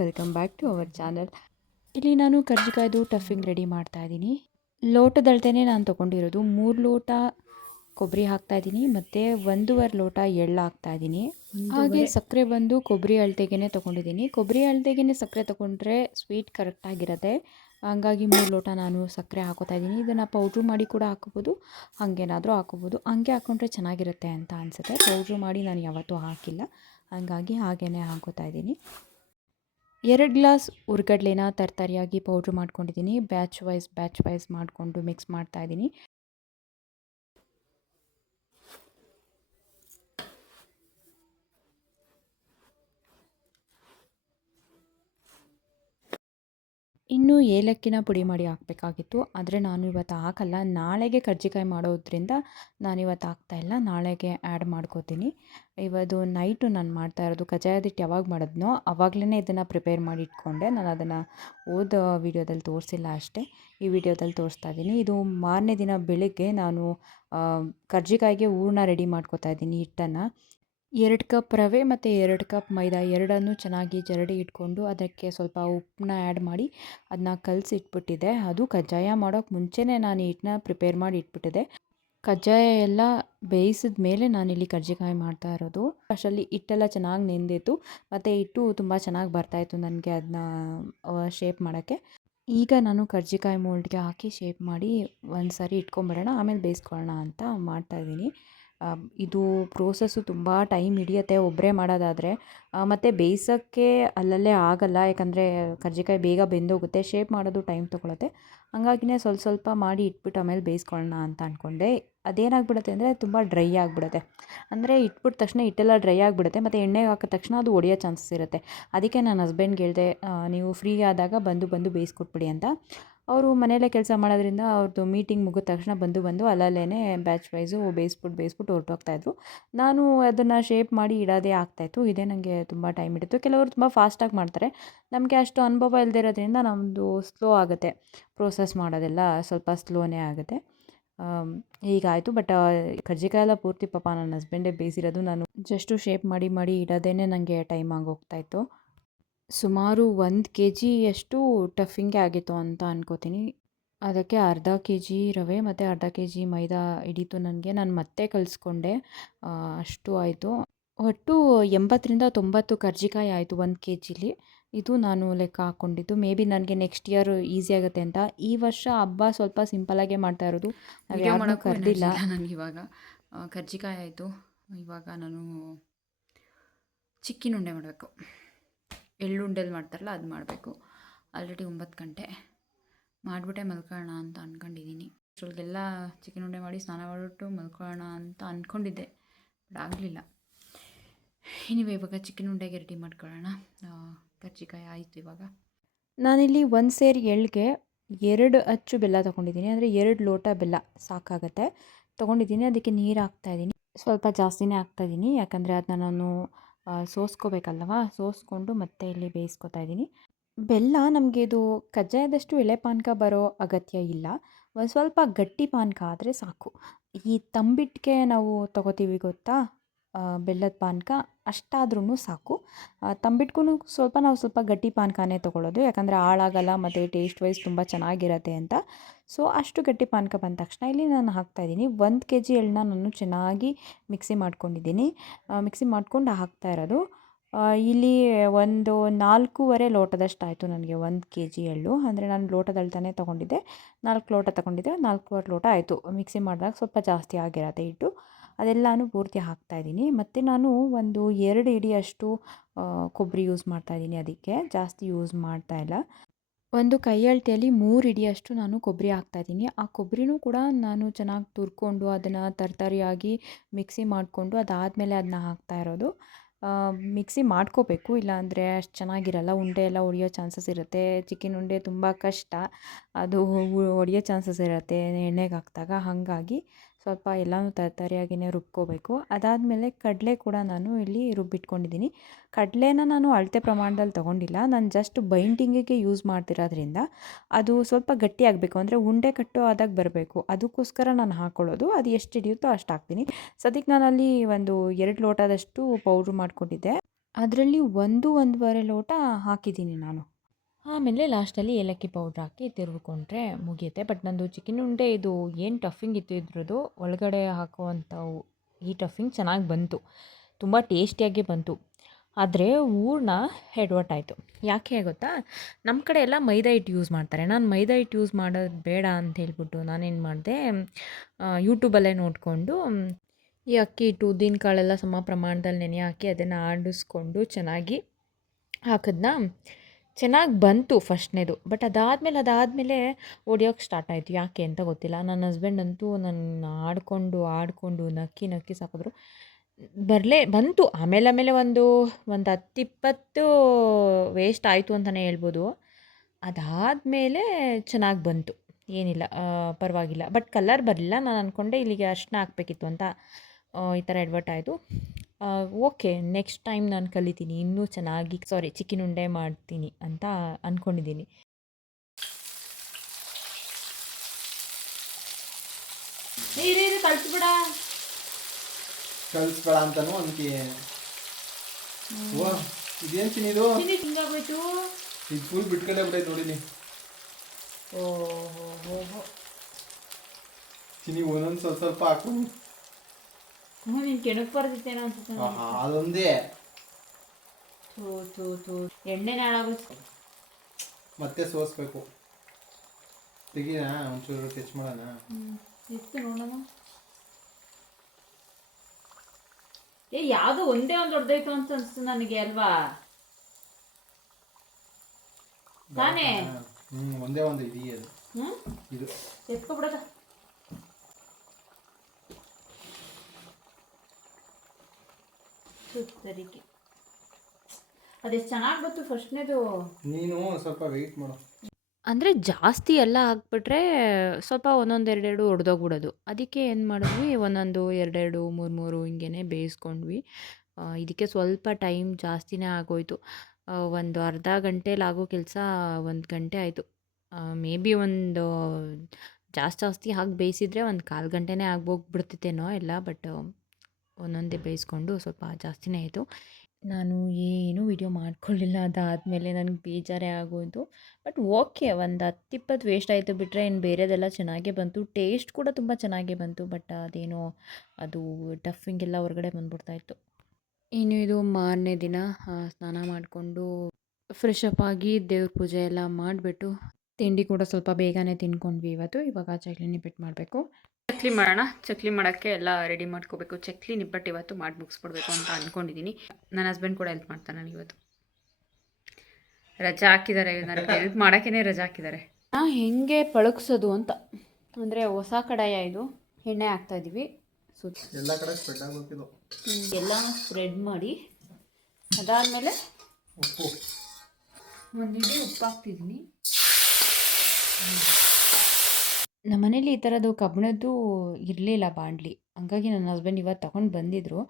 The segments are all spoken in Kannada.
Welcome back to our channel. ಇಲ್ಲಿ ನಾನು ಕರ್ಜಿಕಾಯ್ದು ಟಫಿಂಗ್ ರೆಡಿ ಮಾಡ್ತಾ ಇದ್ದೀನಿ. ಲೋಟದಳತೆನೇ ನಾನು ತೊಗೊಂಡಿರೋದು 3 ಲೋಟ ಕೊಬ್ಬರಿ ಹಾಕ್ತಾಯಿದ್ದೀನಿ ಮತ್ತು 1.5 ಲೋಟ ಎಳ್ಳು ಹಾಕ್ತಾಯಿದ್ದೀನಿ. ಹಾಗೆ ಸಕ್ಕರೆ ಬಂದು ಕೊಬ್ಬರಿ ಅಳತೆಗೆ ತೊಗೊಂಡಿದ್ದೀನಿ. ಕೊಬ್ಬರಿ ಅಳತೆಗೆ ಸಕ್ಕರೆ ತೊಗೊಂಡ್ರೆ ಸ್ವೀಟ್ ಕರೆಕ್ಟಾಗಿರುತ್ತೆ. ಹಂಗಾಗಿ 3 ಲೋಟ ನಾನು ಸಕ್ಕರೆ ಹಾಕೋತಾ ಇದ್ದೀನಿ. ಇದನ್ನು ಪೌಡ್ರು ಮಾಡಿ ಕೂಡ ಹಾಕೋಬೋದು, ಹಾಗೇನಾದರೂ ಹಾಕೋಬೋದು. ಹಂಗೆ ಹಾಕ್ಕೊಂಡ್ರೆ ಚೆನ್ನಾಗಿರುತ್ತೆ ಅಂತ ಅನಿಸುತ್ತೆ. ಪೌಡ್ರು ಮಾಡಿ ನಾನು ಯಾವತ್ತೂ ಹಾಕಿಲ್ಲ, ಹಾಗಾಗಿ ಹಾಗೇ ಹಾಕೋತಾ ಇದ್ದೀನಿ. 2 ಗ್ಲಾಸ್ ಹುರ್ಗಡ್ಲೆನ ತರ್ತರಿಯಾಗಿ ಪೌಡ್ರ್ ಮಾಡ್ಕೊಂಡಿದ್ದೀನಿ. ಬ್ಯಾಚ್ ವೈಸ್ ಮಾಡಿಕೊಂಡು ಮಿಕ್ಸ್ ಮಾಡ್ತಾಯಿದ್ದೀನಿ. ಇನ್ನು ಏಲಕ್ಕಿನ ಪುಡಿ ಮಾಡಿ ಹಾಕಬೇಕಾಗಿತ್ತು, ಆದರೆ ನಾನು ಇವತ್ತು ಹಾಕಲ್ಲ. ನಾಳೆಗೆ ಕರ್ಜಿಕಾಯಿ ಮಾಡೋದ್ರಿಂದ ನಾನಿವತ್ತು ಹಾಕ್ತಾಯಿಲ್ಲ, ನಾಳೆಗೆ ಆ್ಯಡ್ ಮಾಡ್ಕೋತೀನಿ. ಇವತ್ತು ನೈಟು ನಾನು ಮಾಡ್ತಾ ಇರೋದು ಕಜ್ಜಾಯದ ಹಿಟ್ಟು ಯಾವಾಗ ಮಾಡಿದ್ನೋ ಆವಾಗಲೇ ಇದನ್ನು ಪ್ರಿಪೇರ್ ಮಾಡಿ ಇಟ್ಕೊಂಡೆ. ನಾನು ಅದನ್ನು ವೀಡಿಯೋದಲ್ಲಿ ತೋರಿಸಿಲ್ಲ ಅಷ್ಟೇ, ಈ ವಿಡಿಯೋದಲ್ಲಿ ತೋರಿಸ್ತಾ ಇದ್ದೀನಿ. ಇದು ಮಾರನೇ ದಿನ ಬೆಳಗ್ಗೆ ನಾನು ಕರ್ಜಿಕಾಯಿಗೆ ಹೂರಣ ರೆಡಿ ಮಾಡ್ಕೋತಾ ಇದ್ದೀನಿ. ಹಿಟ್ಟನ್ನು 2 ಕಪ್ ರವೆ ಮತ್ತು 2 ಕಪ್ ಮೈದಾ ಎರಡನ್ನೂ ಚೆನ್ನಾಗಿ ಜರಡಿ ಇಟ್ಕೊಂಡು ಅದಕ್ಕೆ ಸ್ವಲ್ಪ ಉಪ್ಪನ್ನ ಆ್ಯಡ್ ಮಾಡಿ ಅದನ್ನ ಕಲಸಿ ಇಟ್ಬಿಟ್ಟಿದ್ದೆ. ಅದು ಕಜ್ಜಾಯ ಮಾಡೋಕ್ಕೆ ಮುಂಚೆನೇ ನಾನು ಹಿಟ್ಟನ್ನ ಪ್ರಿಪೇರ್ ಮಾಡಿ ಇಟ್ಬಿಟ್ಟಿದ್ದೆ. ಕಜ್ಜಾಯ ಎಲ್ಲ ಬೇಯಿಸಿದ ಮೇಲೆ ನಾನಿಲ್ಲಿ ಕರ್ಜಿಕಾಯಿ ಮಾಡ್ತಾ ಇರೋದು. ಅಷ್ಟರಲ್ಲಿ ಹಿಟ್ಟೆಲ್ಲ ಚೆನ್ನಾಗಿ ನೆಂದಿತ್ತು ಮತ್ತು ಹಿಟ್ಟು ತುಂಬ ಚೆನ್ನಾಗಿ ಬರ್ತಾಯಿತ್ತು ನನಗೆ ಅದನ್ನ ಶೇಪ್ ಮಾಡೋಕ್ಕೆ. ಈಗ ನಾನು ಕರ್ಜಿಕಾಯಿ ಮೋಲ್ಡ್ಗೆ ಹಾಕಿ ಶೇಪ್ ಮಾಡಿ ಒಂದು ಸಾರಿ ಇಟ್ಕೊಂಬಿಡೋಣ, ಆಮೇಲೆ ಬೇಯಿಸ್ಕೊಳ್ಳೋಣ ಅಂತ ಮಾಡ್ತಾಯಿದ್ದೀನಿ. ಇದು ಪ್ರೋಸೆಸ್ಸು ತುಂಬ ಟೈಮ್ ಹಿಡಿಯುತ್ತೆ ಒಬ್ಬರೇ ಮಾಡೋದಾದರೆ, ಮತ್ತು ಬೇಯಿಸೋಕ್ಕೆ ಅಲ್ಲಲ್ಲೇ ಆಗೋಲ್ಲ, ಯಾಕಂದರೆ ಕರ್ಜಿಕಾಯಿ ಬೇಗ ಬೆಂದೋಗುತ್ತೆ. ಶೇಪ್ ಮಾಡೋದು ಟೈಮ್ ತೊಗೊಳುತ್ತೆ. ಹಂಗಾಗಿನೇ ಸ್ವಲ್ಪ ಮಾಡಿ ಇಟ್ಬಿಟ್ಟು ಆಮೇಲೆ ಬೇಯಿಸ್ಕೊಳ್ಳೋಣ ಅಂತ ಅಂದ್ಕೊಂಡೆ. ಅದೇನಾಗ್ಬಿಡುತ್ತೆ ಅಂದರೆ ತುಂಬ ಡ್ರೈ ಆಗಿಬಿಡುತ್ತೆ. ಅಂದರೆ ಇಟ್ಬಿಟ್ಟ ತಕ್ಷಣ ಹಿಟ್ಟೆಲ್ಲ ಡ್ರೈ ಆಗಿಬಿಡುತ್ತೆ ಮತ್ತು ಎಣ್ಣೆಗೆ ಹಾಕಿದ ತಕ್ಷಣ ಅದು ಒಡೆಯೋ ಚಾನ್ಸಸ್ ಇರುತ್ತೆ. ಅದಕ್ಕೆ ನಾನು ಹಸ್ಬೆಂಡ್ಗೆ ಹೇಳಿದೆ, ನೀವು ಫ್ರೀ ಆದಾಗ ಬಂದು ಬೇಯಿಸ್ಕೊಟ್ಬಿಡಿ ಅಂತ. ಅವರು ಮನೆಯಲ್ಲೇ ಕೆಲಸ ಮಾಡೋದ್ರಿಂದ ಅವ್ರದ್ದು ಮೀಟಿಂಗ್ ಮುಗಿದ ತಕ್ಷಣ ಬಂದು ಅಲ್ಲಲ್ಲೇ ಬ್ಯಾಚ್ ವೈಸು ಬೇಯಿಸ್ಬಿಟ್ಟು ಹೊರಟೋಗ್ತಾಯಿದ್ರು. ನಾನು ಅದನ್ನು ಶೇಪ್ ಮಾಡಿ ಇಡೋದೇ ಆಗ್ತಾಯಿತ್ತು. ಇದೇ ನನಗೆ ತುಂಬ ಟೈಮ್ ಹಿಡಿತು. ಕೆಲವರು ತುಂಬ ಫಾಸ್ಟಾಗಿ ಮಾಡ್ತಾರೆ. ನಮಗೆ ಅಷ್ಟು ಅನುಭವ ಇಲ್ಲದೇ ಇರೋದ್ರಿಂದ ನಮ್ಮದು ಸ್ಲೋ ಆಗುತ್ತೆ, ಪ್ರೋಸೆಸ್ ಮಾಡೋದೆಲ್ಲ ಸ್ವಲ್ಪ ಸ್ಲೋನೇ ಆಗುತ್ತೆ. ಹೀಗಾಯಿತು. ಬಟ್ ಕರ್ಜಿಕಾಯಿ ಎಲ್ಲ ಪೂರ್ತಿ ಪಾಪ ನನ್ನ ಹಸ್ಬೆಂಡೇ ಬೇಯಿಸಿರೋದು. ನಾನು ಜಸ್ಟು ಶೇಪ್ ಮಾಡಿ ಇಡೋದೇ ನನಗೆ ಟೈಮ್ ಆಗೋಗ್ತಾಯಿತ್ತು. ಸುಮಾರು 1 kgಯಷ್ಟು ಟಫಿಂಗೆ ಆಗಿತ್ತು ಅಂತ ಅನ್ಕೋತೀನಿ. ಅದಕ್ಕೆ ಅರ್ಧ kg ರವೆ ಮತ್ತು ಅರ್ಧ kg ಮೈದಾ ಹಿಡಿತು ನನಗೆ. ನಾನು ಮತ್ತೆ ಕಲಿಸ್ಕೊಂಡೆ, ಅಷ್ಟು ಆಯಿತು. ಒಟ್ಟು 80-90 ಕರ್ಜಿಕಾಯಿ ಆಯಿತು 1 kgಲಿ. ಇದು ನಾನು ಲೆಕ್ಕ ಹಾಕ್ಕೊಂಡಿದ್ದು. ಮೇ ಬಿ ನನಗೆ ನೆಕ್ಸ್ಟ್ ಇಯರ್ ಈಸಿ ಆಗುತ್ತೆ ಅಂತ. ಈ ವರ್ಷ ಹಬ್ಬ ಸ್ವಲ್ಪ ಸಿಂಪಲಾಗೇ ಮಾಡ್ತಾ ಇರೋದು, ನಾವು ಯಾರನ್ನೂ ಕರೆದಿಲ್ಲ. ನನಗಿವಾಗ ಕರ್ಜಿಕಾಯಿ ಆಯಿತು. ಇವಾಗ ನಾನು ಚಿಕ್ಕಿನ ಉಂಡೆ ಮಾಡಬೇಕು. ಎಳ್ಳುಂಡೆಲಿ ಮಾಡ್ತಾರಲ್ಲ ಅದು ಮಾಡಬೇಕು. ಆಲ್ರೆಡಿ 9 ಗಂಟೆ ಮಾಡಿಬಿಟ್ಟೆ ಮಲ್ಕೊಳ್ಳೋಣ ಅಂತ ಅಂದ್ಕೊಂಡಿದ್ದೀನಿ. ಅಷ್ಟೊಳಗೆಲ್ಲ ಚಿಕನ್ ಉಂಡೆ ಮಾಡಿ ಸ್ನಾನ ಮಾಡಿಬಿಟ್ಟು ಮಲ್ಕೊಳ್ಳೋಣ ಅಂತ ಅಂದ್ಕೊಂಡಿದ್ದೆ, ಬಟ್ ಆಗಲಿಲ್ಲ. ಇವಾಗ ಚಿಕನ್ ಉಂಡೆಗೆ ರೆಡಿ ಮಾಡ್ಕೊಳ್ಳೋಣ. ಕರ್ಜಿಕಾಯಿ ಆಯಿತು. ಇವಾಗ ನಾನಿಲ್ಲಿ 1 ಸೇರು ಎಳ್ಳಿಗೆ 2 ಅಚ್ಚು ಬೆಲ್ಲ ತೊಗೊಂಡಿದ್ದೀನಿ, ಅಂದರೆ 2 ಲೋಟ ಬೆಲ್ಲ ಸಾಕಾಗತ್ತೆ ತೊಗೊಂಡಿದ್ದೀನಿ. ಅದಕ್ಕೆ ನೀರು ಹಾಕ್ತಾಯಿದ್ದೀನಿ, ಸ್ವಲ್ಪ ಜಾಸ್ತಿನೇ ಹಾಕ್ತಾಯಿದ್ದೀನಿ, ಯಾಕಂದರೆ ಅದನ್ನ ನಾನು ಸೋಸ್ಕೋಬೇಕಲ್ವ, ಸೋಸ್ಕೊಂಡು ಮತ್ತೆ ಇಲ್ಲಿ ಬೇಯಿಸ್ಕೊತಾ ಇದ್ದೀನಿ. ಬೆಲ್ಲ ನಮಗೆ ಇದು ಕಜ್ಜಾಯದಷ್ಟು ಎಳೆ ಪಾನಕ ಬರೋ ಅಗತ್ಯ ಇಲ್ಲ, ಒಂದು ಸ್ವಲ್ಪ ಗಟ್ಟಿ ಪಾನಕ ಆದರೆ ಸಾಕು. ಈ ತಂಬಿಟ್ಟಿಗೆ ನಾವು ತೊಗೋತೀವಿ ಗೊತ್ತಾ, ಬೆಲ್ಲದ ಪಾನಕ ಅಷ್ಟಾದ್ರೂ ಸಾಕು. ತಂಬಿಟ್ಗೂ ನಾವು ಸ್ವಲ್ಪ ಗಟ್ಟಿ ಪಾನಕನೇ ತೊಗೊಳ್ಳೋದು, ಯಾಕಂದರೆ ಹಾಳಾಗಲ್ಲ ಮತ್ತು ಟೇಸ್ಟ್ ವೈಸ್ ತುಂಬ ಚೆನ್ನಾಗಿರತ್ತೆ ಅಂತ. ಸೊ ಅಷ್ಟು ಗಟ್ಟಿ ಪಾನಕ ಬಂದ ತಕ್ಷಣ ಇಲ್ಲಿ ನಾನು ಹಾಕ್ತಾಯಿದ್ದೀನಿ. 1 kg ಎಳ್ಳನ್ನ ನಾನು ಚೆನ್ನಾಗಿ ಮಿಕ್ಸಿ ಮಾಡ್ಕೊಂಡಿದ್ದೀನಿ. ಮಿಕ್ಸಿ ಮಾಡ್ಕೊಂಡು ಹಾಕ್ತಾ ಇರೋದು. ಇಲ್ಲಿ ಒಂದು 4.5 ಲೋಟದಷ್ಟು ಆಯಿತು ನನಗೆ 1 kg ಎಳ್ಳು. ಅಂದರೆ ನಾನು ಲೋಟದಳ್ತಾನೆ ತೊಗೊಂಡಿದ್ದೆ, 4 ಲೋಟ ತೊಗೊಂಡಿದ್ದೆ, 4.5 ಲೋಟ ಆಯಿತು. ಮಿಕ್ಸಿ ಮಾಡಿದಾಗ ಸ್ವಲ್ಪ ಜಾಸ್ತಿ ಆಗಿರತ್ತೆ ಹಿಟ್ಟು. ಅದೆಲ್ಲನೂ ಪೂರ್ತಿ ಹಾಕ್ತಾಯಿದ್ದೀನಿ. ಮತ್ತು ನಾನು ಒಂದು 2 ಹಿಡಿಯಷ್ಟು ಕೊಬ್ಬರಿ ಯೂಸ್ ಮಾಡ್ತಾಯಿದ್ದೀನಿ, ಅದಕ್ಕೆ ಜಾಸ್ತಿ ಯೂಸ್ ಮಾಡ್ತಾಯಿಲ್ಲ. ಒಂದು ಕೈ ಅಳತೆಯಲ್ಲಿ 3 ಹಿಡಿಯಷ್ಟು ನಾನು ಕೊಬ್ಬರಿ ಹಾಕ್ತಾಯಿದ್ದೀನಿ. ಆ ಕೊಬ್ಬರಿನೂ ಕೂಡ ನಾನು ಚೆನ್ನಾಗಿ ತುರ್ಕೊಂಡು ಅದನ್ನು ತರ್ತರಿಯಾಗಿ ಮಿಕ್ಸಿ ಮಾಡಿಕೊಂಡು ಅದಾದಮೇಲೆ ಅದನ್ನ ಹಾಕ್ತಾ ಇರೋದು. ಮಿಕ್ಸಿ ಮಾಡ್ಕೋಬೇಕು, ಇಲ್ಲಾಂದರೆ ಅಷ್ಟು ಚೆನ್ನಾಗಿರಲ್ಲ, ಉಂಡೆ ಎಲ್ಲ ಒಡೆಯೋ ಚಾನ್ಸಸ್ ಇರುತ್ತೆ. ಚಿಕನ್ ಉಂಡೆ ತುಂಬ ಕಷ್ಟ, ಅದು ಒಡೆಯೋ ಚಾನ್ಸಸ್ ಇರುತ್ತೆ ಎಣ್ಣೆಗೆ ಹಾಕಿದಾಗ. ಹಾಗಾಗಿ ಸ್ವಲ್ಪ ಎಲ್ಲನೂ ತರ್ತರಿಯಾಗಿಯೇ ರುಬ್ಕೋಬೇಕು. ಅದಾದಮೇಲೆ ಕಡಲೆ ಕೂಡ ನಾನು ಇಲ್ಲಿ ರುಬ್ಬಿಟ್ಕೊಂಡಿದ್ದೀನಿ. ಕಡಲೆನ ನಾನು ಅಳತೆ ಪ್ರಮಾಣದಲ್ಲಿ ತೊಗೊಂಡಿಲ್ಲ, ನಾನು ಜಸ್ಟ್ ಬೈಂಡಿಂಗಿಗೆ ಯೂಸ್ ಮಾಡ್ತಿರೋದ್ರಿಂದ ಅದು ಸ್ವಲ್ಪ ಗಟ್ಟಿಯಾಗಬೇಕು, ಅಂದರೆ ಉಂಡೆ ಕಟ್ಟೋ ಆದಾಗ ಬರಬೇಕು, ಅದಕ್ಕೋಸ್ಕರ ನಾನು ಹಾಕ್ಕೊಳ್ಳೋದು. ಅದು ಎಷ್ಟು ಹಿಡಿಯುತ್ತೋ ಅಷ್ಟು ಹಾಕ್ತೀನಿ. ಸದ್ಯಕ್ಕೆ ನಾನಲ್ಲಿ ಒಂದು 2 ಲೋಟದಷ್ಟು ಪೌಡ್ರ್ ಮಾಡ್ಕೊಂಡಿದ್ದೆ, ಅದರಲ್ಲಿ 1-1.5 ಲೋಟ ಹಾಕಿದ್ದೀನಿ ನಾನು. ಆಮೇಲೆ ಲಾಸ್ಟಲ್ಲಿ ಏಲಕ್ಕಿ ಪೌಡ್ರ್ ಹಾಕಿ ತಿರುವ್ಕೊಂಡ್ರೆ ಮುಗಿಯುತ್ತೆ. ಬಟ್ ನಂದು ಚಿಕನ್ ಉಂಡೆ ಇದು ಏನು ಟಫಿಂಗ್ ಇತ್ತು ಇದ್ರದ್ದು ಒಳಗಡೆ ಹಾಕುವಂಥವು ಈ ಟಫಿಂಗ್ ಚೆನ್ನಾಗಿ ಬಂತು. ತುಂಬ ಟೇಸ್ಟಿಯಾಗಿ ಬಂತು. ಆದರೆ ಹೂರ್ಣ ಎಡವಟ್ಟಾಯಿತು. ಯಾಕೆ ಗೊತ್ತಾ? ನಮ್ಮ ಕಡೆ ಎಲ್ಲ ಮೈದಾ ಹಿಟ್ಟು ಯೂಸ್ ಮಾಡ್ತಾರೆ. ನಾನು ಮೈದಾ ಹಿಟ್ಟು ಯೂಸ್ ಮಾಡೋದು ಬೇಡ ಅಂತ ಹೇಳ್ಬಿಟ್ಟು ನಾನೇನು ಮಾಡಿದೆ, ಯೂಟ್ಯೂಬಲ್ಲೇ ನೋಡಿಕೊಂಡು ಈ ಅಕ್ಕಿ ಹಿಟ್ಟು, ಉದ್ದಿನ ಕಾಳೆಲ್ಲ ಸಮ ಪ್ರಮಾಣದಲ್ಲಿ ನೆನೆ ಹಾಕಿ ಅದನ್ನು ಆಡಿಸ್ಕೊಂಡು ಚೆನ್ನಾಗಿ ಹಾಕಿದ್ನ. ಚೆನ್ನಾಗಿ ಬಂತು ಫಸ್ಟ್ನೇದು. ಬಟ್ ಅದಾದಮೇಲೆ ಒಡೆಯೋಕ್ಕೆ ಸ್ಟಾರ್ಟ್ ಆಯಿತು. ಯಾಕೆ ಅಂತ ಗೊತ್ತಿಲ್ಲ. ನನ್ನ ಹಸ್ಬೆಂಡ್ ಅಂತೂ ನನ್ನ ಆಡಿಕೊಂಡು ನಕ್ಕಿ ಸಾಕಿದ್ರು. ಬಂತು. ಆಮೇಲೆ ಒಂದು 10-20 ವೇಸ್ಟ್ ಆಯಿತು ಅಂತಲೇ ಹೇಳ್ಬೋದು. ಅದಾದಮೇಲೆ ಚೆನ್ನಾಗಿ ಬಂತು. ಏನಿಲ್ಲ, ಪರವಾಗಿಲ್ಲ. ಬಟ್ ಕಲರ್ ಬರಲಿಲ್ಲ. ನಾನು ಅಂದ್ಕೊಂಡೆ ಇಲ್ಲಿಗೆ ಅರಿಶಿನ ಹಾಕಬೇಕಿತ್ತು ಅಂತ. ಈ ಥರ ಎಡವಟ್ಟಾಯಿತು. ಓಕೆ, ನೆಕ್ಸ್ಟ್ ಟೈಮ್ ನಾನು ಕಲಿತೀನಿ. ಇನ್ನೂ ಚೆನ್ನಾಗಿ ಚಿಕನ್ ಉಂಡೆ ಮಾಡ್ತೀನಿ ಅಂತ ಅಂದ್ಕೊಂಡಿದ್ದೀನಿ. ಕಳಿಸ್ಬೇಡ ಅಂತಾನು ಅಂತೀಯ. ಓ, ಇದೇನು ಚಿನ್ನಿದು? ಹಿಂಗಾಗೋಯ್ತು. ಇದು ಫುಲ್ ಬಿಟ್ಕೊಂಡೇ ಬಿಟ್ಟೈತೆ ನೋಡಿನಿ. ಓಹೋ ಚಿನ್ನಿ ಒಂದೊಂದು ಸ್ವಲ್ಪ ಹಾಕು. ನೀನು ಕೆಣಕ್ ಬರ್ದಿತ್ತೇನೋ ಅನ್ಸುತ್ತೆ. ಅದೊಂದೇ ಎಣ್ಣೆನೇ ಹಾಳಾಗೋಯ್ತು. ಮತ್ತೆ ಸೋಸ್ಬೇಕು. ತೆಗೀನಾ ಒಂಚೂರು ಟೆಚ್ ಮಾಡೋಣ. ಇತ್ತು ನೋಡೋಣ. ಯಾವುದೋ ಒಂದೇ ಒಂದು ಹೊಡೆದೈತು ಅಂತ ಅನಿಸ್ತು ನನಗೆ, ಅಲ್ವಾ ತಾನೇ? ಒಂದೇ ಒಂದು ಇದೆಯೇ ಅದು. ಇದು ಎತ್ಕೊಬಿಡದ. ಸರಿಗೆ ಅದೆಷ್ಟು ಚೆನ್ನಾಗಿ ಬಂತು ಫಸ್ಟ್ನೇದು. ನೀನು ಸ್ವಲ್ಪ ವೆಯ್ಟ್ ಮಾಡು. ಅಂದರೆ ಜಾಸ್ತಿ ಎಲ್ಲ ಹಾಕ್ಬಿಟ್ರೆ ಸ್ವಲ್ಪ ಒಂದೊಂದೆರಡೆರಡು ಒಡೆದೋಗ್ಬಿಡೋದು. ಅದಕ್ಕೆ ಏನು ಮಾಡಿದ್ವಿ, ಒಂದೊಂದು ಎರಡೆರಡು ಮೂರು ಹಿಂಗೇ ಬೇಯಿಸ್ಕೊಂಡ್ವಿ. ಇದಕ್ಕೆ ಸ್ವಲ್ಪ ಟೈಮ್ ಜಾಸ್ತಿನೇ ಆಗೋಯಿತು. ಒಂದು ಅರ್ಧ ಗಂಟೆಲಿ ಆಗೋ ಕೆಲಸ 1 ಗಂಟೆ ಆಯಿತು. ಮೇ ಬಿ ಒಂದು ಜಾಸ್ತಿ ಹಾಕಿ ಬೇಯಿಸಿದ್ರೆ 1/4 ಗಂಟೆನೇ ಆಗೋಗ್ಬಿಡ್ತಿತ್ತೇನೋ ಎಲ್ಲ. ಬಟ್ ಒಂದೊಂದೇ ಬೇಯಿಸ್ಕೊಂಡು ಸ್ವಲ್ಪ ಜಾಸ್ತಿನೇ ಆಯಿತು. ನಾನು ಏನೂ ವಿಡಿಯೋ ಮಾಡ್ಕೊಳ್ಳಿಲ್ಲ. ಅದಾದಮೇಲೆ ನನಗೆ ಬೇಜಾರೇ ಆಗೋಯಿತು. ಬಟ್ ಓಕೆ, ಒಂದು 10-20 ವೇಸ್ಟ್ ಆಯಿತು ಬಿಟ್ಟರೆ ಇನ್ನು ಬೇರೆದೆಲ್ಲ ಚೆನ್ನಾಗೇ ಬಂತು. ಟೇಸ್ಟ್ ಕೂಡ ತುಂಬ ಚೆನ್ನಾಗೇ ಬಂತು. ಬಟ್ ಅದೇನೋ ಅದು ಟಫಿಂಗ್ ಎಲ್ಲ ಹೊರಗಡೆ ಬಂದ್ಬಿಡ್ತಾಯಿತ್ತು. ಇನ್ನು ಇದು ಮಾರನೇ ದಿನ ಸ್ನಾನ ಮಾಡಿಕೊಂಡು ಫ್ರೆಶ್ ಅಪ್ ಆಗಿ ದೇವ್ರ ಪೂಜೆ ಎಲ್ಲ ಮಾಡಿಬಿಟ್ಟು ತಿಂಡಿ ಕೂಡ ಸ್ವಲ್ಪ ಬೇಗನೆ ತಿನ್ಕೊಂಡ್ವಿ ಇವತ್ತು. ಇವಾಗ ಚಕ್ಲಿ ನಿಪ್ಪಟ್ಟು ಮಾಡಬೇಕು. ಚಕ್ಲಿ ಮಾಡೋಣ. ಚಕ್ಲಿ ಮಾಡೋಕ್ಕೆ ಎಲ್ಲ ರೆಡಿ ಮಾಡ್ಕೋಬೇಕು. ಚಕ್ಲಿ ನಿಪ್ಪಟ್ಟು ಇವತ್ತು ಮಾಡಿ ಮುಗಿಸ್ಬಿಡ್ಬೇಕು ಅಂತ ಅಂದ್ಕೊಂಡಿದ್ದೀನಿ. ನನ್ನ ಹಸ್ಬೆಂಡ್ ಕೂಡ ಹೆಲ್ಪ್ ಮಾಡ್ತಾನೆ ನನಗೆ. ಇವತ್ತು ರಜಾ ಹಾಕಿದ್ದಾರೆ, ನನಗೆ ಹೆಲ್ಪ್ ಮಾಡೋಕ್ಕೇ ರಜಾ ಹಾಕಿದ್ದಾರೆ. ಹೆಂಗೆ ಪಳಗ್ಸೋದು ಅಂತ ಅಂದರೆ ಹೊಸ ಕಡಾಯ ಇದು. ಎಣ್ಣೆ ಹಾಕ್ತಾಯಿದ್ದೀವಿ. ಎಲ್ಲ ಕಡೆ ಸ್ಪ್ರೆಡ್ ಆಗೋಕಿದು. ಎಲ್ಲ ಸ್ಪ್ರೆಡ್ ಮಾಡಿ ಅದಾದಮೇಲೆ ಉಪ್ಪು, ಒಂದು ಉಪ್ಪು ಹಾಕ್ತಿದ್ದೀನಿ. ನಮ್ಮ ಮನೇಲಿ ಈ ಥರದ್ದು ಕಬ್ಬಿಣದ್ದು ಇರಲಿಲ್ಲ ಬಾಣಲಿ. ಹಂಗಾಗಿ ನನ್ನ ಹಸ್ಬೆಂಡ್ ಇವತ್ತು ತಗೊಂಡು ಬಂದಿದ್ದರು.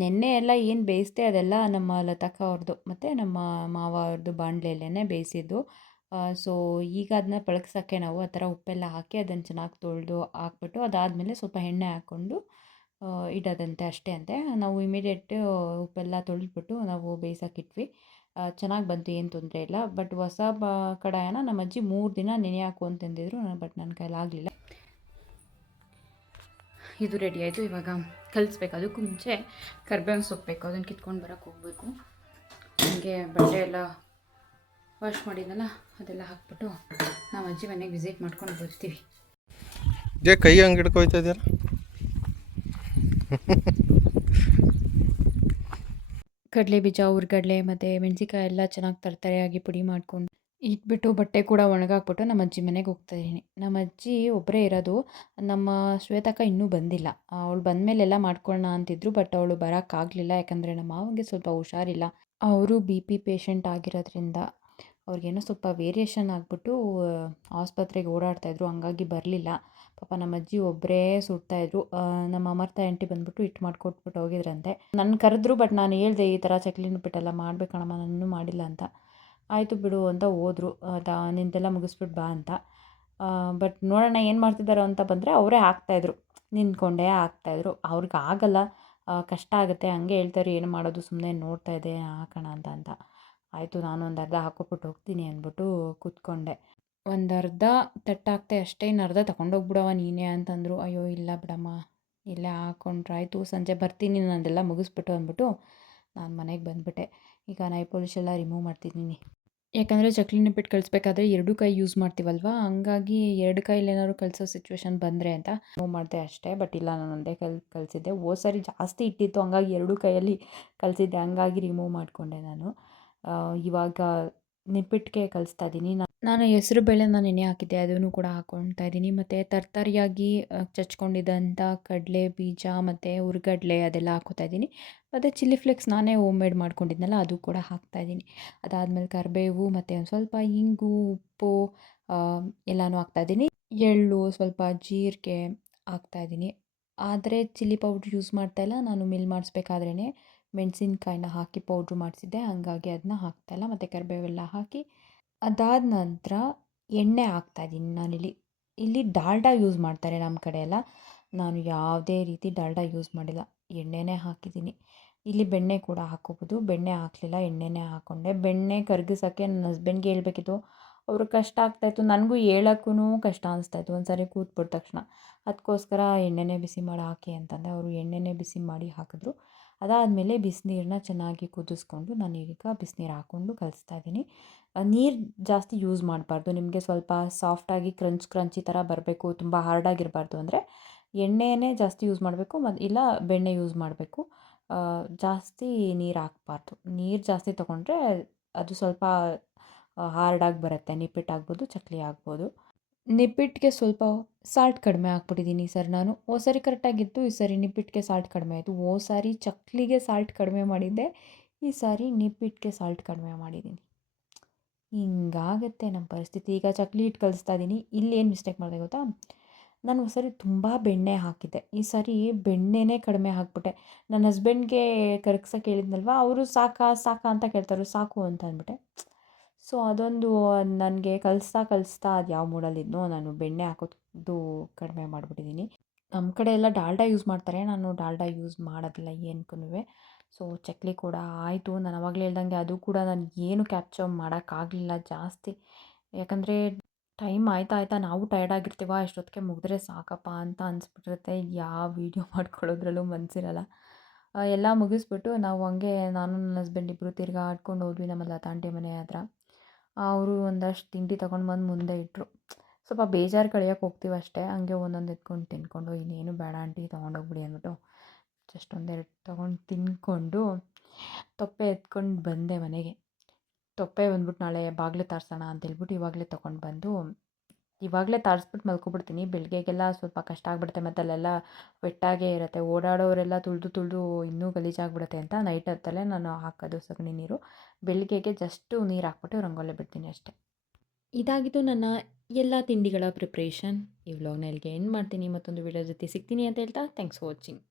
ನೆನ್ನೆ ಎಲ್ಲ ಏನು ಬೇಯಿಸಿದೆ ಅದೆಲ್ಲ ನಮ್ಮ ಲತಕ್ಕ ಅವ್ರದ್ದು ಮತ್ತು ನಮ್ಮ ಮಾವ ಅವ್ರದ್ದು ಬಾಣಲೆಯಲ್ಲೇ ಬೇಯಿಸಿದ್ದು. ಸೊ ಈಗ ಅದನ್ನ ಪಳಗ್ಸೋಕ್ಕೆ ನಾವು ಆ ಥರ ಉಪ್ಪೆಲ್ಲ ಹಾಕಿ ಅದನ್ನು ಚೆನ್ನಾಗಿ ತೊಳೆದು ಹಾಕ್ಬಿಟ್ಟು ಅದಾದಮೇಲೆ ಸ್ವಲ್ಪ ಎಣ್ಣೆ ಹಾಕ್ಕೊಂಡು ಇಡೋದಂತೆ, ಅಷ್ಟೇ ಅಂತೆ. ನಾವು ಇಮಿಡಿಯೇಟ್ ಉಪ್ಪೆಲ್ಲ ತೊಳೆದ್ಬಿಟ್ಟು ನಾವು ಬೇಯಿಸೋಕ್ಕಿಟ್ವಿ. ಚೆನ್ನಾಗಿ ಬಂತು, ಏನು ತೊಂದರೆ ಇಲ್ಲ. ಬಟ್ ಹೊಸ ಕಡಾಯನ ನಮ್ಮ ಅಜ್ಜಿ 3 ದಿನ ನೆನೆ ಹಾಕು ಅಂತಂದಿದ್ರು. ಬಟ್ ನನ್ನ ಕೈಲಾಗಲಿಲ್ಲ. ಇದು ರೆಡಿ ಆಯಿತು. ಇವಾಗ ಕಲಿಸ್ಬೇಕು. ಅದಕ್ಕೂ ಮುಂಚೆ ಕರ್ಬೇವಿನ ಸೊಪ್ಪು ಬೇಕು, ಅದನ್ನು ಕಿತ್ಕೊಂಡು ಬರೋಕ್ಕೆ ಹೋಗಬೇಕು. ಹಾಗೆ ಬಟ್ಟೆ ಎಲ್ಲ ವಾಶ್ ಮಾಡಿದ್ನಲ್ಲ ಅದೆಲ್ಲ ಹಾಕ್ಬಿಟ್ಟು ನಮ್ಮ ಅಜ್ಜಿ ಮನೆಗೆ ವಿಸಿಟ್ ಮಾಡ್ಕೊಂಡು ಬರ್ತೀವಿ. ಕೈ ಹಂಗೆ ಹಿಡ್ಕೊಯ್ತಾ ಇದೆಯಲ್ಲ. ಕಡಲೆ ಬೀಜ, ಹುರ್ಗಡ್ಲೆ ಮತ್ತು ಮೆಣಸಿಕಾಯಿ ಎಲ್ಲ ಚೆನ್ನಾಗಿ ತರತರೆಯಾಗಿ ಪುಡಿ ಮಾಡ್ಕೊಂಡು ಇಟ್ಬಿಟ್ಟು ಬಟ್ಟೆ ಕೂಡ ಒಣಗಾಕ್ಬಿಟ್ಟು ನಮ್ಮ ಅಜ್ಜಿ ಮನೆಗೆ ಹೋಗ್ತಾಯಿದ್ದೀನಿ. ನಮ್ಮ ಅಜ್ಜಿ ಒಬ್ಬರೇ ಇರೋದು. ನಮ್ಮ ಶ್ವೇತಕ್ಕ ಇನ್ನೂ ಬಂದಿಲ್ಲ. ಅವಳು ಬಂದಮೇಲೆ ಎಲ್ಲ ಮಾಡ್ಕೊಳ್ಳೋಣ ಅಂತಿದ್ರು. ಬಟ್ ಅವಳು ಬರೋಕ್ಕಾಗಲಿಲ್ಲ. ಯಾಕಂದರೆ ನಮ್ಮ ಮಾವನಿಗೆ ಸ್ವಲ್ಪ ಹುಷಾರಿಲ್ಲ. ಅವರು BP ಪೇಷಂಟ್ ಆಗಿರೋದ್ರಿಂದ ಅವ್ರಿಗೇನೋ ಸ್ವಲ್ಪ ವೇರಿಯೇಷನ್ ಆಗಿಬಿಟ್ಟು ಆಸ್ಪತ್ರೆಗೆ ಓಡಾಡ್ತಾಯಿದ್ರು. ಹಂಗಾಗಿ ಬರಲಿಲ್ಲ. ಪಾಪ ನಮ್ಮ ಅಜ್ಜಿ ಒಬ್ಬರೇ ಸುಡ್ತಾಯಿದ್ರು. ನಮ್ಮ ಅಮರ್ತ ಆಂಟಿ ಬಂದುಬಿಟ್ಟು ಹಿಟ್ಟು ಮಾಡಿಕೊಟ್ಬಿಟ್ಟು ಹೋಗಿದ್ರಂತೆ. ನನ್ನ ಕರೆದ್ರು. ಬಟ್ ನಾನು ಹೇಳಿದೆ ಈ ಥರ ಚಕ್ಲಿ ನಿಪ್ಪಟ್ಟೆಲ್ಲ ಮಾಡಬೇಕಣಮ್ಮ, ನಾನು ಇನ್ನೂ ಮಾಡಿಲ್ಲ ಅಂತ. ಆಯಿತು ಬಿಡು ಅಂತ ಹೋದ್ರು. ನಿಂದೆಲ್ಲ ಮುಗಿಸ್ಬಿಟ್ಟು ಬಾ ಅಂತ. ಬಟ್ ನೋಡೋಣ ಏನು ಮಾಡ್ತಿದ್ದಾರೋ ಅಂತ ಬಂದರೆ ಅವರೇ ಹಾಕ್ತಾಯಿದ್ರು. ನಿಂತ್ಕೊಂಡೇ ಹಾಕ್ತಾಯಿದ್ರು. ಅವ್ರಿಗೆ ಆಗಲ್ಲ. ಕಷ್ಟ ಆಗುತ್ತೆ. ಹಂಗೆ ಹೇಳ್ತಾರೆ, ಏನು ಮಾಡೋದು ಸುಮ್ಮನೆ ನೋಡ್ತಾ ಇದ್ದೆ ಹಾಕೋಣ ಅಂತ. ಆಯಿತು ನಾನು ಒಂದು ಅರ್ಧ ಹಾಕ್ಕೊಬಿಟ್ಟು ಹೋಗ್ತೀನಿ ಅಂದ್ಬಿಟ್ಟು ಕೂತ್ಕೊಂಡೆ. ಒಂದು ಅರ್ಧ ತಟ್ಟಾಕ್ತೆ ಅಷ್ಟೇ, ಇನ್ನು ಅರ್ಧ ತಗೊಂಡೋಗ್ಬಿಡವ ನೀನೇ ಅಂತಂದರು. ಅಯ್ಯೋ ಇಲ್ಲ ಬಿಡಮ್ಮ, ಇಲ್ಲೇ ಹಾಕ್ಕೊಂಡ್ರಾಯ್ತು, ಸಂಜೆ ಬರ್ತೀನಿ ನಂದೆಲ್ಲ ಮುಗಿಸ್ಬಿಟ್ಟು ಅಂದ್ಬಿಟ್ಟು ನಾನು ಮನೆಗೆ ಬಂದುಬಿಟ್ಟೆ. ಈಗ ನೈಲ್ ಪಾಲಿಶ್ ಎಲ್ಲ ರಿಮೂವ್ ಮಾಡ್ತಿದ್ದೀನಿ. ಯಾಕಂದರೆ ಚಕ್ಲಿ ನಿಪ್ಪಟ್ಟು ಕಳಿಸ್ಬೇಕಾದ್ರೆ 2 ಕೈ ಯೂಸ್ ಮಾಡ್ತೀವಲ್ವಾ, ಹಂಗಾಗಿ 2 ಕೈಯಲ್ಲಿ ಏನಾದ್ರು ಕಳಿಸೋ ಸಿಚುವೇಶನ್ ಬಂದರೆ ಅಂತ ರಿಮೂವ್ ಮಾಡಿದೆ ಅಷ್ಟೇ. ಬಟ್ ಇಲ್ಲ, ನಾನು ಒಂದೇ ಕೈಯಲ್ಲಿ ಕಳಿಸಿದ್ದೆ. ಹೋದ ಸಾರಿ ಜಾಸ್ತಿ ಇಟ್ಟಿತ್ತು, ಹಂಗಾಗಿ 2 ಕೈಯಲ್ಲಿ ಕಳಿಸಿದ್ದೆ, ಹಂಗಾಗಿ ರಿಮೂವ್ ಮಾಡಿಕೊಂಡೆ ನಾನು. ಇವಾಗ ನಿಪ್ಪಟ್ಟಿಗೆ ಕಳಿಸ್ತಾ ಇದ್ದೀನಿ. ನಾನು ಹೆಸರು ಬೇಳೆನ ನೆನೆ ಹಾಕಿದ್ದೆ, ಅದನ್ನು ಕೂಡ ಹಾಕ್ಕೊಳ್ತಾ ಇದ್ದೀನಿ. ಮತ್ತು ತರಕಾರಿಯಾಗಿ ಚಚ್ಕೊಂಡಿದ್ದಂಥ ಕಡಲೆ ಬೀಜ ಮತ್ತು ಹುರ್ಗಡ್ಲೆ ಅದೆಲ್ಲ ಹಾಕ್ಕೊತಾ ಇದ್ದೀನಿ. ಮತ್ತು ಚಿಲ್ಲಿ ಫ್ಲೇಕ್ಸ್ ನಾನೇ ಹೋಮ್ ಮೇಡ್ ಮಾಡ್ಕೊಂಡಿದ್ನಲ್ಲ, ಅದು ಕೂಡ ಹಾಕ್ತಾಯಿದ್ದೀನಿ. ಅದಾದಮೇಲೆ ಕರಿಬೇವು ಮತ್ತು ಒಂದು ಸ್ವಲ್ಪ ಇಂಗು, ಉಪ್ಪು ಎಲ್ಲನೂ ಹಾಕ್ತಾಯಿದ್ದೀನಿ. ಎಳ್ಳು, ಸ್ವಲ್ಪ ಜೀರಿಗೆ ಹಾಕ್ತಾಯಿದ್ದೀನಿ. ಆದರೆ ಚಿಲ್ಲಿ ಪೌಡ್ರ್ ಯೂಸ್ ಮಾಡ್ತಾಯಿಲ್ಲ, ನಾನು ಮಿಲ್ ಮಾಡಿಸ್ಬೇಕಾದ್ರೇ ಮೆಣಸಿನ್ಕಾಯಿನ ಹಾಕಿ ಪೌಡ್ರ್ ಮಾಡಿಸಿದ್ದೆ, ಹಾಗಾಗಿ ಅದನ್ನ ಹಾಕ್ತಾಯಿಲ್ಲ. ಮತ್ತು ಕರಿಬೇವೆಲ್ಲ ಹಾಕಿ ಅದಾದ ನಂತರ ಎಣ್ಣೆ ಹಾಕ್ತಾಯಿದ್ದೀನಿ ನಾನಿಲ್ಲಿ. ಇಲ್ಲಿ ಡಾಲ್ಡಾ ಯೂಸ್ ಮಾಡ್ತಾರೆ ನಮ್ಮ ಕಡೆ ಎಲ್ಲ. ನಾನು ಯಾವುದೇ ರೀತಿ ಡಾಲ್ಡಾ ಯೂಸ್ ಮಾಡಿಲ್ಲ, ಎಣ್ಣೆನೇ ಹಾಕಿದ್ದೀನಿ. ಇಲ್ಲಿ ಬೆಣ್ಣೆ ಕೂಡ ಹಾಕ್ಕೋಬೋದು. ಬೆಣ್ಣೆ ಹಾಕಲಿಲ್ಲ, ಎಣ್ಣೆನೇ ಹಾಕ್ಕೊಂಡೆ. ಬೆಣ್ಣೆ ಕರಗಿಸೋಕ್ಕೆ ನನ್ನ ಹಸ್ಬೆಂಡ್ಗೆ ಹೇಳ್ಬೇಕಿತ್ತು, ಅವರು ಕಷ್ಟ ಆಗ್ತಾಯಿತ್ತು. ನನಗೂ ಹೇಳೋಕ್ಕೂ ಕಷ್ಟ ಅನಿಸ್ತಾಯಿತ್ತು ಒಂದು ಸಾರಿ ಕೂತ್ಬಿಟ್ಟ ತಕ್ಷಣ. ಅದಕ್ಕೋಸ್ಕರ ಎಣ್ಣೆನೇ ಬಿಸಿ ಮಾಡಿ ಹಾಕಿ ಅಂತಂದೆ. ಅವರು ಎಣ್ಣೆನೇ ಬಿಸಿ ಮಾಡಿ ಹಾಕಿದ್ರು. ಅದಾದಮೇಲೆ ಬಿಸಿನೀರನ್ನ ಚೆನ್ನಾಗಿ ಕುದಿಸ್ಕೊಂಡು ನಾನೀಗ ಬಿಸಿನೀರು ಹಾಕ್ಕೊಂಡು ಕಲಿಸ್ತಾ ಇದ್ದೀನಿ. ನೀರು ಜಾಸ್ತಿ ಯೂಸ್ ಮಾಡಬಾರ್ದು. ನಿಮಗೆ ಸ್ವಲ್ಪ ಸಾಫ್ಟಾಗಿ ಕ್ರಂಚಿ ಥರ ಬರಬೇಕು, ತುಂಬ ಹಾರ್ಡಾಗಿರಬಾರ್ದು ಅಂದರೆ ಎಣ್ಣೆನೇ ಜಾಸ್ತಿ ಯೂಸ್ ಮಾಡಬೇಕು, ಇಲ್ಲ ಬೆಣ್ಣೆ ಯೂಸ್ ಮಾಡಬೇಕು. ಜಾಸ್ತಿ ನೀರು ಹಾಕ್ಬಾರ್ದು. ನೀರು ಜಾಸ್ತಿ ತೊಗೊಂಡ್ರೆ ಅದು ಸ್ವಲ್ಪ ಹಾರ್ಡಾಗಿ ಬರುತ್ತೆ. ನಿಪ್ಪಟ್ಟು ಆಗ್ಬೋದು, ಚಕ್ಕಲಿ ಆಗ್ಬೋದು. ನಿಪ್ಪಟ್ಟಿಗೆ ಸ್ವಲ್ಪ ಸಾಲ್ಟ್ ಕಡಿಮೆ ಹಾಕ್ಬಿಟ್ಟಿದ್ದೀನಿ ಈ ಸರಿ ನಾನು. ಹೋದ ಸಾರಿ ಕರೆಕ್ಟಾಗಿತ್ತು, ಈ ಸಾರಿ ನಿಪ್ಪಟ್ಟಿಗೆ ಸಾಲ್ಟ್ ಕಡಿಮೆ ಆಯಿತು. ಹೋದ ಸಾರಿ ಚಕ್ಕಲಿಗೆ ಸಾಲ್ಟ್ ಕಡಿಮೆ ಮಾಡಿದ್ದೆ, ಈ ಸಾರಿ ನಿಪ್ಪಟ್ಟಿಗೆ ಸಾಲ್ಟ್ ಕಡಿಮೆ ಮಾಡಿದ್ದೀನಿ. ಹಿಂಗಾಗುತ್ತೆ ನಮ್ಮ ಪರಿಸ್ಥಿತಿ. ಈಗ ಚಕ್ಕಲಿ ಹಿಟ್ಟು ಕಲಿಸ್ತಾ ಇದ್ದೀನಿ. ಇಲ್ಲೇನು ಮಿಸ್ಟೇಕ್ ಮಾಡಿದೆ ಗೊತ್ತಾ, ನಾನು ಹೋದ ಸಾರಿ ತುಂಬ ಬೆಣ್ಣೆ ಹಾಕಿದ್ದೆ, ಈ ಸಾರಿ ಬೆಣ್ಣೆನೇ ಕಡಿಮೆ ಹಾಕ್ಬಿಟ್ಟೆ. ನನ್ನ ಹಸ್ಬೆಂಡ್ಗೆ ಕರಗ್ಸೋಕೆ ಹೇಳಿದ್ನಲ್ವ, ಅವರು ಸಾಕಾ ಅಂತ ಕೇಳ್ತಾರೆ, ಸಾಕು ಅಂತ ಅಂದ್ಬಿಟ್ಟೆ. ಸೊ ಅದೊಂದು ನನಗೆ ಕಲಿಸ್ತಾ ಅದು ಯಾವ ಮೂಡಲ್ಲಿದ್ನೋ ನಾನು ಬೆಣ್ಣೆ ಹಾಕೋದು ಕಡಿಮೆ ಮಾಡಿಬಿಟ್ಟಿದ್ದೀನಿ. ನಮ್ಮ ಕಡೆ ಎಲ್ಲ ಡಾಲ್ಡಾ ಯೂಸ್ ಮಾಡ್ತಾರೆ, ನಾನು ಡಾಲ್ಡಾ ಯೂಸ್ ಮಾಡೋದಿಲ್ಲ ಏನಕ್ಕೂನುವೆ. ಸೊ ಚಕ್ಕಲಿ ಕೂಡ ಆಯಿತು. ನಾನು ಆವಾಗಲೇ ಹೇಳ್ದಂಗೆ ಅದು ಕೂಡ ನಾನು ಏನು ಕ್ಯಾಪ್ಚರ್ ಮಾಡೋಕ್ಕಾಗಲಿಲ್ಲ ಜಾಸ್ತಿ. ಯಾಕಂದರೆ ಟೈಮ್ ಆಯ್ತಾ ನಾವು ಟಯರ್ಡ್ ಆಗಿರ್ತೀವ, ಇಷ್ಟೊತ್ತಿಗೆ ಮುಗಿದ್ರೆ ಸಾಕಪ್ಪ ಅಂತ ಅನಿಸ್ಬಿಟ್ಟಿರುತ್ತೆ. ಯಾವ ವೀಡಿಯೋ ಮಾಡ್ಕೊಳ್ಳೋದ್ರಲ್ಲೂ ಮನಸ್ಸಿರಲ್ಲ. ಎಲ್ಲ ಮುಗಿಸ್ಬಿಟ್ಟು ನಾವು ಹಂಗೆ ನಾನು ನನ್ನ ಹಸ್ಬೆಂಡ್ ಇಬ್ಬರು ತಿರ್ಗಾಡ್ಕೊಂಡು ಹೋದ್ವಿ ನಮ್ಮ ಲತಾ ಆಂಟಿ ಮನೆ ಹತ್ರ. ಅವರು ಒಂದಷ್ಟು ತಿಂಡಿ ತೊಗೊಂಡು ಬಂದು ಮುಂದೆ ಇಟ್ಟರು. ಸ್ವಲ್ಪ ಬೇಜಾರು ಕಳೆಯೋಕೆ ಹೋಗ್ತೀವಿ ಅಷ್ಟೇ, ಹಂಗೆ ಒಂದೊಂದು ಎತ್ಕೊಂಡು ತಿನ್ಕೊಂಡು, ಇನ್ನೇನು ಬೇಡ ಆಂಟಿ ತೊಗೊಂಡೋಗ್ಬಿಡಿ ಅಂದ್ಬಿಟ್ಟು ಜಸ್ಟ್ ಒಂದೆರಡು ತೊಗೊಂಡು ತಿಂದ್ಕೊಂಡು ತೊಪ್ಪೆ ಎತ್ಕೊಂಡು ಬಂದೆ ಮನೆಗೆ. ತೊಪ್ಪೆ ಬಂದ್ಬಿಟ್ಟು ನಾಳೆ ಬಾಗಿಲು ತಾರ್ಸೋಣ ಅಂತೇಳ್ಬಿಟ್ಟು ಇವಾಗಲೇ ತೊಗೊಂಡು ಬಂದು ಇವಾಗಲೇ ತಾರಿಸ್ಬಿಟ್ಟು ಮಲ್ಕೊಬಿಡ್ತೀನಿ. ಬೆಳಗ್ಗೆಗೆಲ್ಲ ಸ್ವಲ್ಪ ಕಷ್ಟ ಆಗಿಬಿಡುತ್ತೆ, ಮತ್ತು ಅಲ್ಲೆಲ್ಲ ವೆಟ್ಟಾಗೇ ಇರುತ್ತೆ. ಓಡಾಡೋರೆಲ್ಲ ತುಳಿದು ಇನ್ನೂ ಗಲೀಜಾಗಿಬಿಡುತ್ತೆ ಅಂತ ನೈಟ್ ಹೊತ್ತಲ್ಲೇ ನಾನು ಹಾಕೋದು ಸಗಣಿ ನೀರು. ಬೆಳಗ್ಗೆಗೆ ಜಸ್ಟು ನೀರು ಹಾಕ್ಬಿಟ್ಟು ರಂಗೋಲಿ ಬಿಡ್ತೀನಿ ಅಷ್ಟೇ. ಇದಾಗಿತ್ತು ನನ್ನ ಎಲ್ಲ ತಿಂಡಿಗಳ ಪ್ರಿಪ್ರೇಷನ್. ಈ ವ್ಲಾಗ್ನ ಇಲ್ಲಿಗೆ ಎಂಡ್ ಮಾಡ್ತೀನಿ. ಮತ್ತೊಂದು ವಿಡಿಯೋ ಜೊತೆ ಸಿಗ್ತೀನಿ ಅಂತ ಹೇಳ್ತಾ ಥ್ಯಾಂಕ್ಸ್ ಫಾರ್ ವಾಚಿಂಗ್.